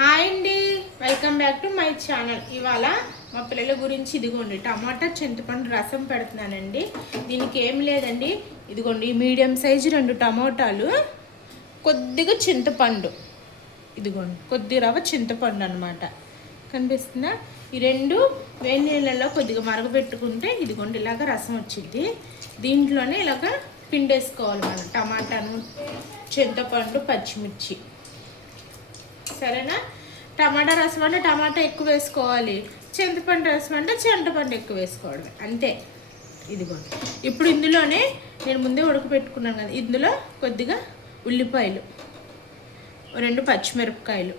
Hi అండి, welcome back to my channel. ఇవాళ మా పిల్లల గురించి ఇదిగోండి టమాటా చింతపండు రసం పెడుతున్నానండి. దీనికి ఏం లేదండి, ఇదిగోండి మీడియం సైజు 2 టమాటాలు, కొద్దిగా చింతపండు, ఇదిగోండి కొద్ది రవ్వ చింతపండు అనమాట. కనిపిస్తుందా? ఈ రెండు వేడి నీళ్ళలో కొద్దిగా మరగబెట్టుకుంటే ఇదిగోండి ఇలాగ రసం వచ్చింది. దీంట్లోనే ఇలాగ పిండేసుకోవాలి మనం టమాటాను, చింతపండు, పచ్చిమిర్చి. సరేనా? టమాటా రసం అంటే టమాటా ఎక్కువ వేసుకోవాలి, చింతపండు రసం అంటే చింతపండు ఎక్కువ వేసుకోవడమే, అంతే. ఇదిగోండి ఇప్పుడు ఇందులోనే నేను ముందే ఉడకబెట్టుకున్నాను కదా, ఇందులో కొద్దిగా ఉల్లిపాయలు, 2 పచ్చిమిరపకాయలు,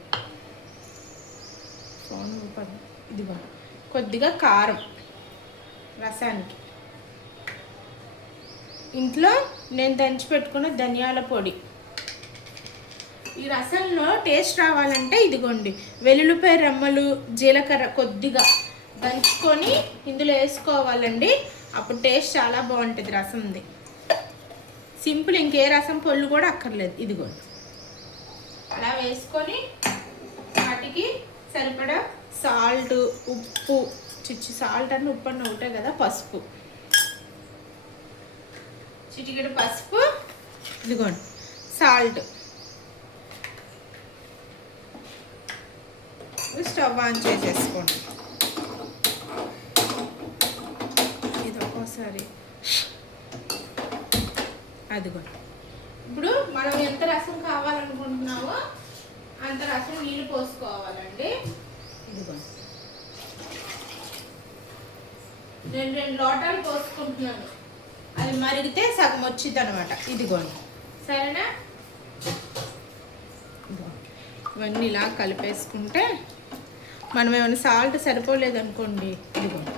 ఇదిగో కొద్దిగా కారం రసానికి, ఇంట్లో నేను దంచి పెట్టుకున్న ధనియాల పొడి. ఈ రసంలో టేస్ట్ రావాలంటే ఇదిగోండి వెల్లుల్లిపాయ రెమ్మలు, జీలకర్ర కొద్దిగా దంచుకొని ఇందులో వేసుకోవాలండి. అప్పుడు టేస్ట్ చాలా బాగుంటుంది రసంది. సింపుల్, ఇంకే రసం పొల్లు కూడా అక్కర్లేదు. ఇదిగోండి అలా వేసుకొని వాటికి సరిపడా సాల్ట్, ఉప్పు, సాల్ట్ అంటే ఉప్పు అన్న ఒకటే కదా, పసుపు, చిటికెడు పసుపు, ఇదిగోండి సాల్ట్. స్టవ్ ఆన్ చేసేసుకోండి. ఇది ఒక్కోసారి అదిగోండి. ఇప్పుడు మనం ఎంత రసం కావాలనుకుంటున్నామో అంత రసం నీళ్ళు పోసుకోవాలండి. ఇదిగోండి నేను 2 లోటాలు పోసుకుంటున్నాను, అది మరిగితే సగం వచ్చింది అనమాట. ఇదిగోండి సరేనా? ఇవన్నీ ఇలా కలిపేసుకుంటే మనం ఏమైనా సాల్ట్ సరిపోలేదనుకోండి, ఇదిగోండి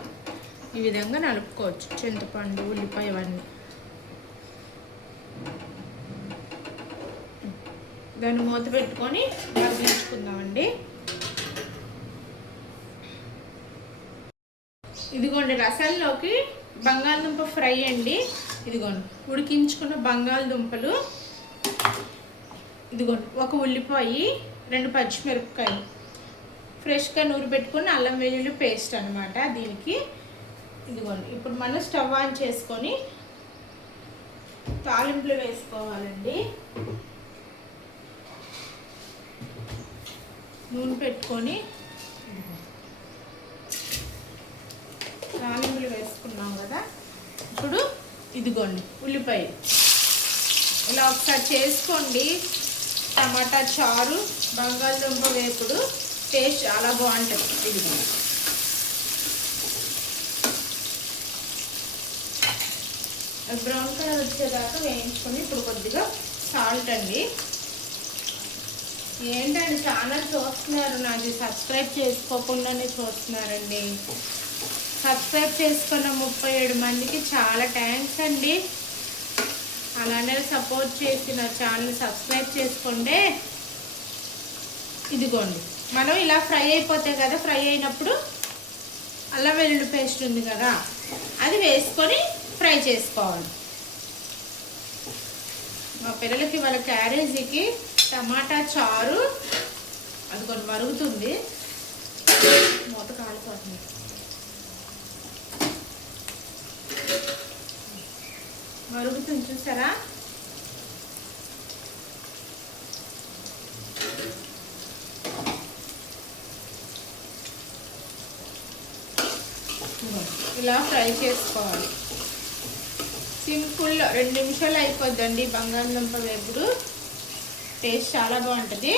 ఈ విధంగా నలుపుకోవచ్చు. చింతపండు, ఉల్లిపాయ ఇవన్నీ దాన్ని మూత పెట్టుకొని మరిగించుకుందామండి. ఇదిగోండి రసాల్లోకి బంగాళదుంప ఫ్రై అండి. ఇదిగోండి ఉడికించుకున్న బంగాళదుంపలు, ఇదిగోండి 1 ఉల్లిపాయ, 2 పచ్చిమిరపకాయలు, ఫ్రెష్గా నూరు పెట్టుకుని అల్లం వెల్లుల్లి పేస్ట్ అనమాట దీనికి. ఇదిగోండి ఇప్పుడు మనం స్టవ్ ఆన్ చేసుకొని తాలింపులు వేసుకోవాలండి. నూనె పెట్టుకొని తాలింపులు వేసుకున్నాం కదా, ఇప్పుడు ఇదిగోండి ఉల్లిపాయ ఇలా ఒకసారి చేసుకోండి. టమాటా చారు, బంగాళదుంప వేపుడు టేస్ట్ చాలా బాగుంటుంది. ఇది బ్రౌన్ కలర్ వచ్చేదాకా వేయించుకొని ఇప్పుడు కొద్దిగా సాల్ట్ అండి. ఏంటండి ఛానల్ చూస్తున్నారు, నాది సబ్స్క్రైబ్ చేసుకోకుండానే చూస్తున్నారండి. సబ్స్క్రైబ్ చేసుకున్న 37 మందికి చాలా థ్యాంక్స్ అండి. అలానే సపోర్ట్ చేసి నా ఛానల్ సబ్స్క్రైబ్ చేసుకోండి. ఇదిగోండి మనం ఇలా ఫ్రై అయిపోతాయి కదా, ఫ్రై అయినప్పుడు అల్లం వెల్లుల్లి పేస్ట్ ఉంది కదా అది వేసుకొని ఫ్రై చేసుకోవాలి. మా పిల్లలకి వాళ్ళ క్యారేజీకి టమాటా చారు అది కొన్ని మరుగుతుంది, మూత కాలిపోతుంది. మరుగుతుంది చూసారా? ఇలా ఫ్రై చేసుకోవాలి. సింపుల్ 2 నిమిషాలు అయిపోద్దండి బంగాళదుంప వేపుడు. టేస్ట్ చాలా బాగుంటుంది.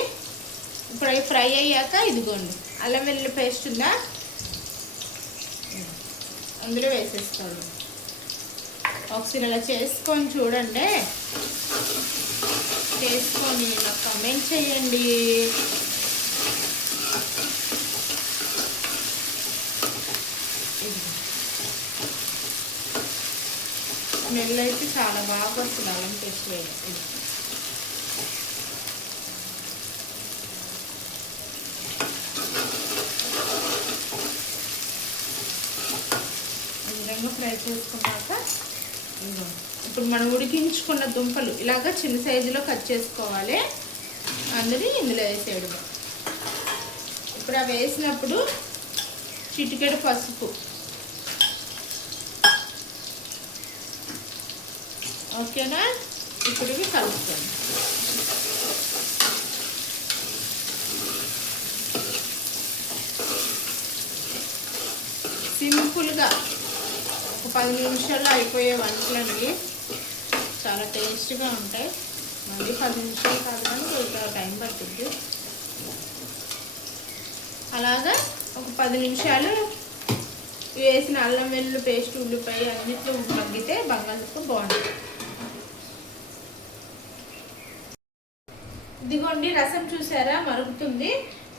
ఇప్పుడు అవి ఫ్రై అయ్యాక ఇదిగోండి అల్లం వెల్లుల్లి పేస్ట్ ఉందా అందులో వేసేసుకోండి. ఒకసారి ఇలా చేసుకొని చూడండి, చేసుకొని నాకు కామెంట్ చేయండి. స్మెల్ అయితే చాలా బాగా వస్తుంది అల్లం పేస్ట్ వేయాలి. ఈ విధంగా ఫ్రై చేసుకున్నాక ఇప్పుడు మనం ఉడికించుకున్న దుంపలు ఇలాగా చిన్న సైజులో కట్ చేసుకోవాలి. అందుని ఇందులో వేసేయడం. ఇప్పుడు అవి వేసినప్పుడు చిటికెడు పసుపు, ఓకేనా. ఇప్పుడు ఇవి కలుపుకోండి. సింపుల్గా ఒక 10 నిమిషాల్లో అయిపోయే వంటలండి, చాలా టేస్ట్గా ఉంటాయి. మళ్ళీ 10 నిమిషాలు కాదు కానీ కొంచెం టైం పడుతుంది. అలాగా ఒక 10 నిమిషాలు వేసిన అల్లం వెల్లుల్లి పేస్ట్, ఉల్లిపాయ అన్నిట్లో మగ్గితే బంగాళదుంప బాగుంటుంది. ఇదిగోండి రసం చూసారా మరుగుతుంది.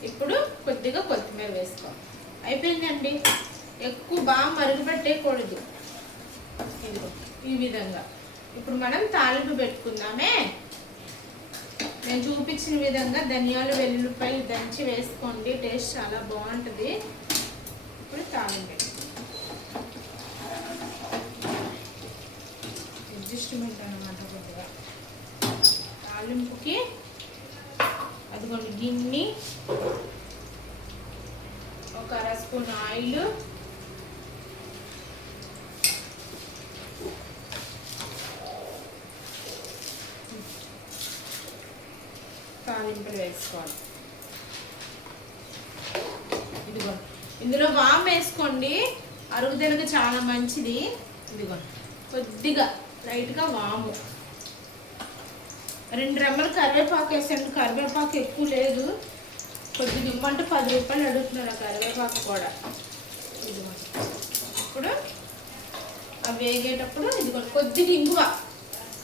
ఇప్పుడు కొద్దిగా కొత్తిమీర వేసుకోవాలి. అయిపోయిందండి. ఎక్కువ బాగా మరుగుపెట్టేయకూడదు. ఇదిగో ఈ విధంగా. ఇప్పుడు మనం తాలింపు పెట్టుకుందామే. నేను చూపించిన విధంగా ధనియాలు వెల్లుల్లిపాయలు దంచి వేసుకోండి, టేస్ట్ చాలా బాగుంటుంది. ఇప్పుడు తాలింపు అడ్జస్ట్మెంట్ అన్నమాట. కొద్దిగా తాలింపుకి అదిగోండి గిన్నె, ఒక అర స్పూన్ ఆయిల్, తాలింపులు వేసుకోవాలి. ఇదిగో ఇందులో వామ్ వేసుకోండి, అరుగుదలకు చాలా మంచిది. ఇదిగో కొద్దిగా లైట్గా వాము, 2 రెమ్మలు కరివేపాకు వేసాను. కరివేపాకు ఎక్కువ లేదు, కొద్దిగా ఇవ్వమంటే 10 రూపాయలు అడుగుతున్నారు ఆ కరివేపాకు కూడా. ఇదిగో ఇప్పుడు అవి వేగేటప్పుడు ఇదిగో కొద్దిగా ఇంగువ.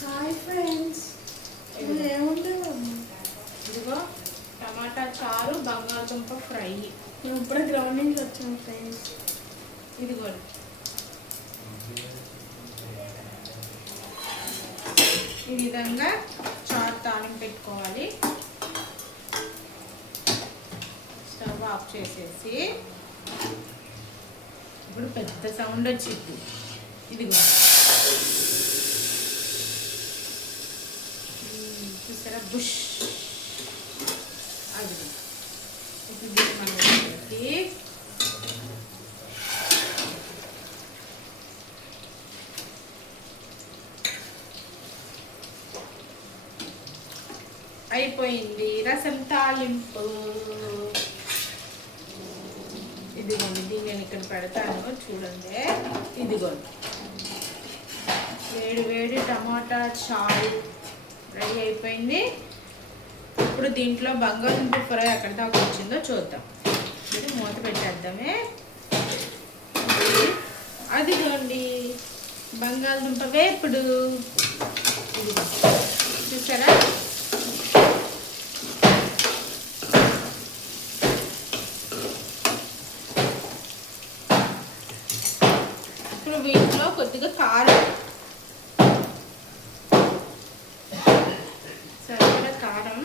హాయ్ ఫ్రెండ్స్, ఇదిగో టమాటా చారు, బంగాళదుంప ఫ్రై. మేము ఇప్పుడే గ్రౌండ్ నుంచి వచ్చాము ఫ్రెండ్స్. ఇదిగో ఈ విధంగా చారు తాలింపు పెట్టుకోవాలి. స్టవ్ ఆఫ్ చేసేసి ఇప్పుడు పెద్ద సౌండ్ వచ్చింది. ఇదిగో చూసారా బుష్. అది ఇప్పుడు మనం పెట్టి అయిపోయింది రసం తాలింపు. ఇదిగోండి దీన్ని నేను ఇక్కడ పెడతాను చూడండి. ఇదిగోండి వేడి వేడి టమాటా చారు రెడీ అయిపోయింది. ఇప్పుడు దీంట్లో బంగాళదుంప ఫ్రై ఎక్కడి దాకా వచ్చిందో చూద్దాం. ఇది మూత పెట్టేద్దామే. అదిగోండి బంగాళదుంప వేపుడు. ఇదిగో చూసారా. ఇప్పుడు వీటిలో కొద్దిగా కారం, సరిపడా కారం,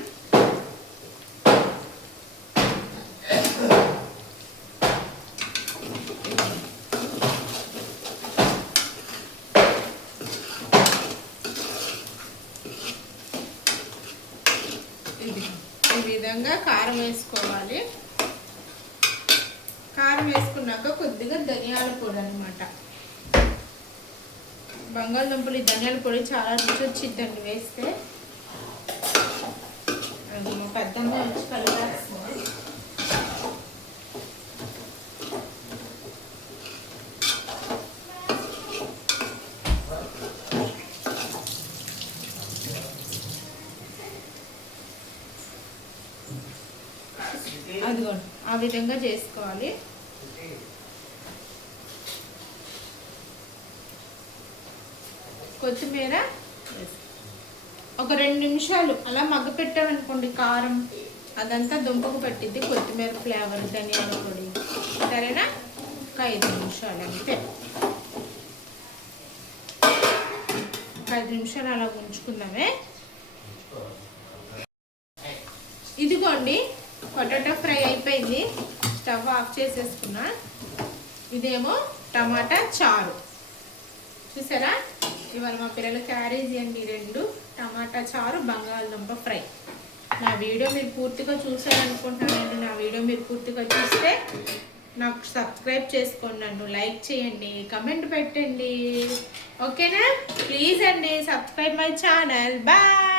ఈ విధంగా కారం వేసుకోవాలి. కారం వేసుకున్నాక కొద్దిగా ధనియాల పొడి అనమాట. బంగాళదుంపలు ధనియాల పొడి చాలా రుచి వచ్చిద్దండి వేస్తే. పెద్దగా వచ్చి కలిపేస్తుంది. అదిగోండి ఆ విధంగా చేసుకోవాలి. కొత్తిమీర ఒక 2 నిమిషాలు అలా మగ్గ పెట్టామనుకోండి, కారం అదంతా దుంపకు పట్టిద్ది, కొత్తిమీర ఫ్లేవర్, ధనియాల పొడి. సరేనా, ఒక 5 నిమిషాలు అంతే. 5 నిమిషాలు అలా ఉంచుకుందామే. ఇదిగోండి పొటాటో ఫ్రై అయిపోయింది. స్టవ్ ఆఫ్ చేసేసుకున్నా. ఇదేమో టమాటా చారు చూసారా. ఇవాళ మా పిల్లల క్యారేజీ అండి 2 టమాటా చారు, బంగాళదుంప ఫ్రై. నా వీడియో మీరు పూర్తిగా చూసారనుకుంటున్నానండి. నా వీడియో మీరు పూర్తిగా చూస్తే నాకు సబ్స్క్రైబ్ చేసుకోండి, నన్ను లైక్ చేయండి, కమెంట్ పెట్టండి. ఓకేనా? ప్లీజ్ అండి, సబ్స్క్రైబ్ మై ఛానల్. బాయ్.